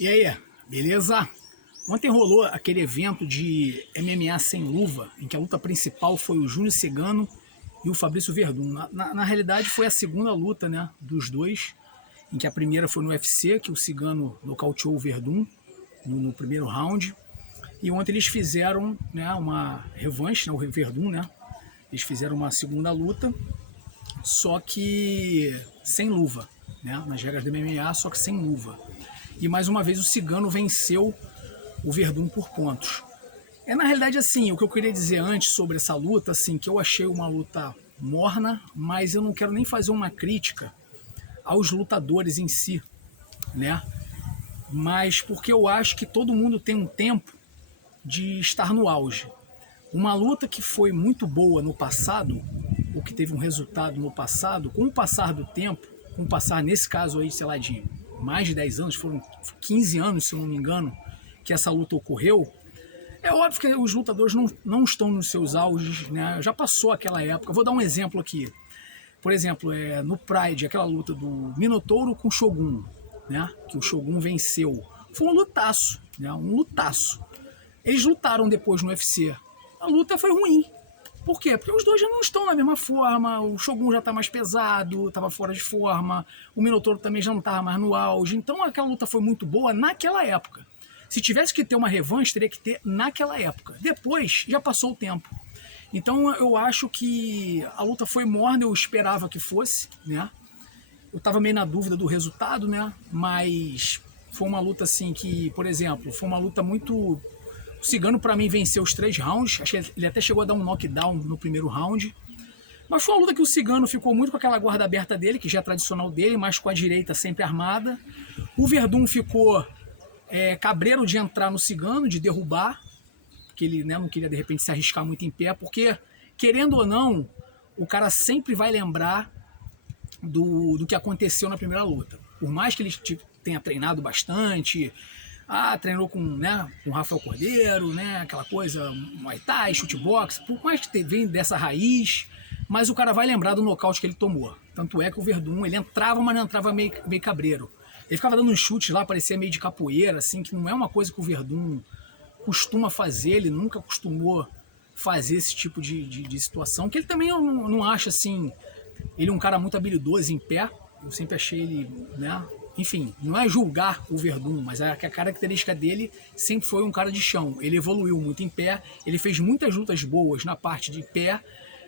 E aí, beleza? Ontem rolou aquele evento de MMA sem luva, em que a luta principal foi o Júnior Cigano e o Fabrício Verdun. Na realidade, foi a segunda luta, né, dos dois, em que a primeira foi no UFC, que o Cigano nocauteou o Verdun no primeiro round. E ontem eles fizeram, né, uma revanche, né, o Verdun, né? Eles fizeram uma segunda luta, só que sem luva, né, nas regras do MMA, só que sem luva. E mais uma vez o Cigano venceu o Verdun por pontos. Na realidade, assim, o que eu queria dizer antes sobre essa luta, assim, que eu achei uma luta morna, mas eu não quero nem fazer uma crítica aos lutadores em si, né? Mas porque eu acho que todo mundo tem um tempo de estar no auge. Uma luta que foi muito boa no passado, ou que teve um resultado no passado, com o passar do tempo, com o passar, nesse caso aí, sei lá, de mais de 10 anos, foram 15 anos, se eu não me engano, que essa luta ocorreu, é óbvio que os lutadores não estão nos seus auges, né? Já passou aquela época. Vou dar um exemplo aqui. Por exemplo, no Pride, aquela luta do Minotouro com o Shogun, né? Que o Shogun venceu. Foi um lutaço, né? Um lutaço. Eles lutaram depois no UFC. A luta foi ruim. Por quê? Porque os dois já não estão na mesma forma, o Shogun já está mais pesado, estava fora de forma, o Minotouro também já não estava mais no auge. Então aquela luta foi muito boa naquela época. Se tivesse que ter uma revanche, teria que ter naquela época. Depois, já passou o tempo. Então eu acho que a luta foi morna, eu esperava que fosse, né? Eu estava meio na dúvida do resultado, né? Mas foi uma luta assim que, por exemplo, foi uma luta muito... O Cigano, para mim, venceu os 3 rounds. Acho que ele até chegou a dar um knockdown no primeiro round. Mas foi uma luta que o Cigano ficou muito com aquela guarda aberta dele, que já é tradicional dele, mas com a direita sempre armada. O Verdun ficou cabreiro de entrar no Cigano, de derrubar, porque ele, né, não queria, de repente, se arriscar muito em pé, porque, querendo ou não, o cara sempre vai lembrar do que aconteceu na primeira luta. Por mais que ele tenha treinado bastante... treinou com o Rafael Cordeiro, né, aquela coisa, Muay Thai, chutebox, por mais que venha dessa raiz, mas o cara vai lembrar do nocaute que ele tomou. Tanto é que o Verdun, ele entrava, mas não entrava meio cabreiro. Ele ficava dando uns chutes lá, parecia meio de capoeira, assim, que não é uma coisa que o Verdun costuma fazer, ele nunca costumou fazer esse tipo de situação, que ele também não acha, assim, ele é um cara muito habilidoso em pé, eu sempre achei ele, né... Enfim, não é julgar o Verdun, mas a característica dele sempre foi um cara de chão. Ele evoluiu muito em pé, ele fez muitas lutas boas na parte de pé,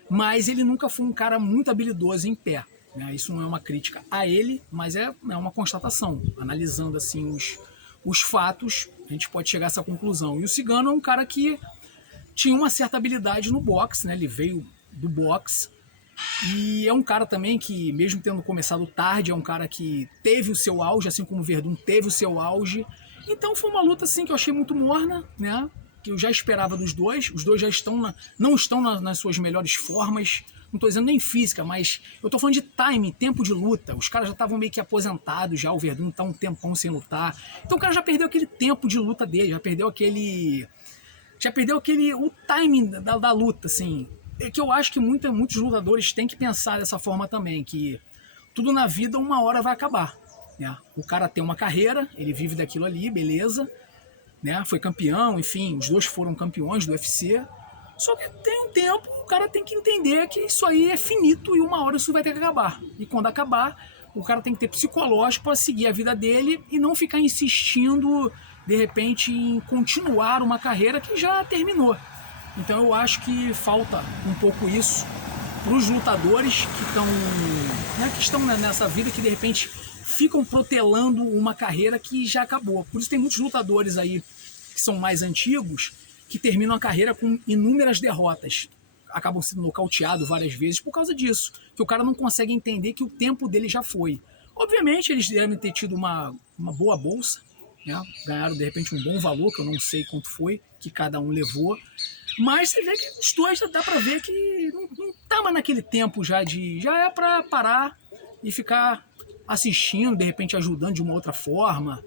mas ele nunca foi um cara muito habilidoso em pé, né? Isso não é uma crítica a ele, mas é uma constatação. Analisando assim os fatos, a gente pode chegar a essa conclusão. E o Cigano é um cara que tinha uma certa habilidade no boxe, né? Ele veio do boxe. E é um cara também que, mesmo tendo começado tarde, é um cara que teve o seu auge, assim como o Verdun teve o seu auge. Então foi uma luta assim que eu achei muito morna, né? Que eu já esperava dos dois. Os dois já não estão nas suas melhores formas. Não estou dizendo nem física, mas eu estou falando de time, tempo de luta. Os caras já estavam meio que aposentados já, o Verdun está um tempão sem lutar. Então o cara já perdeu aquele tempo de luta dele, já perdeu o timing da luta, assim. É que eu acho que muitos lutadores têm que pensar dessa forma também, que tudo na vida uma hora vai acabar, né? O cara tem uma carreira, ele vive daquilo ali, beleza, né? Foi campeão, enfim, os dois foram campeões do UFC, só que tem um tempo, o cara tem que entender que isso aí é finito e uma hora isso vai ter que acabar. E quando acabar, o cara tem que ter psicológico para seguir a vida dele e não ficar insistindo, de repente, em continuar uma carreira que já terminou. Então eu acho que falta um pouco isso para os lutadores que estão nessa vida, que de repente ficam protelando uma carreira que já acabou. Por isso tem muitos lutadores aí que são mais antigos que terminam a carreira com inúmeras derrotas. Acabam sendo nocauteados várias vezes por causa disso, que o cara não consegue entender que o tempo dele já foi. Obviamente eles devem ter tido uma boa bolsa, né? Ganharam de repente um bom valor, que eu não sei quanto foi, que cada um levou. Mas você vê que os dois já dá pra ver que não tá mais naquele tempo já é pra parar e ficar assistindo, de repente ajudando de uma outra forma,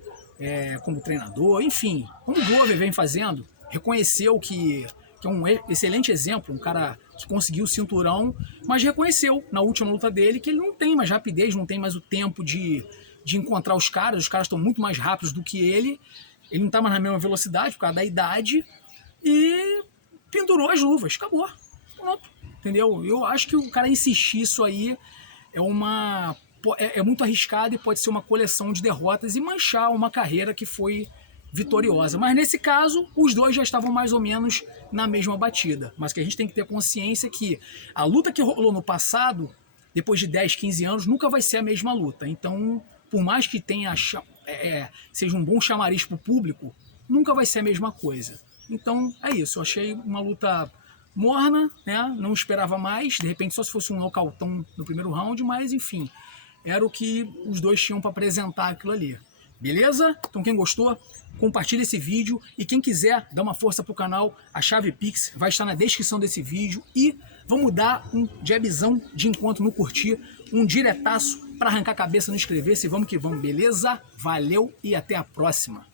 como treinador, enfim. Como o Glover vem fazendo, reconheceu que é um excelente exemplo, um cara que conseguiu o cinturão, mas reconheceu na última luta dele que ele não tem mais rapidez, não tem mais o tempo de de encontrar os caras estão muito mais rápidos do que ele não está mais na mesma velocidade por causa da idade, e pendurou as luvas, acabou. Pronto, entendeu? Eu acho que o cara insistir isso aí é muito arriscado e pode ser uma coleção de derrotas e manchar uma carreira que foi vitoriosa. Mas nesse caso, os dois já estavam mais ou menos na mesma batida. Mas que a gente tem que ter consciência que a luta que rolou no passado, depois de 10, 15 anos, nunca vai ser a mesma luta. Então, por mais que tenha seja um bom chamariz para o público, nunca vai ser a mesma coisa. Então, é isso. Eu achei uma luta morna, né? Não esperava mais. De repente, só se fosse um nocautão no primeiro round, mas, enfim, era o que os dois tinham para apresentar aquilo ali. Beleza? Então, quem gostou, compartilha esse vídeo. E quem quiser dar uma força pro canal, a chave Pix vai estar na descrição desse vídeo. E vamos dar um jabzão de encontro no curtir, um diretaço para arrancar a cabeça no inscrever-se. Vamos que vamos, beleza? Valeu e até a próxima.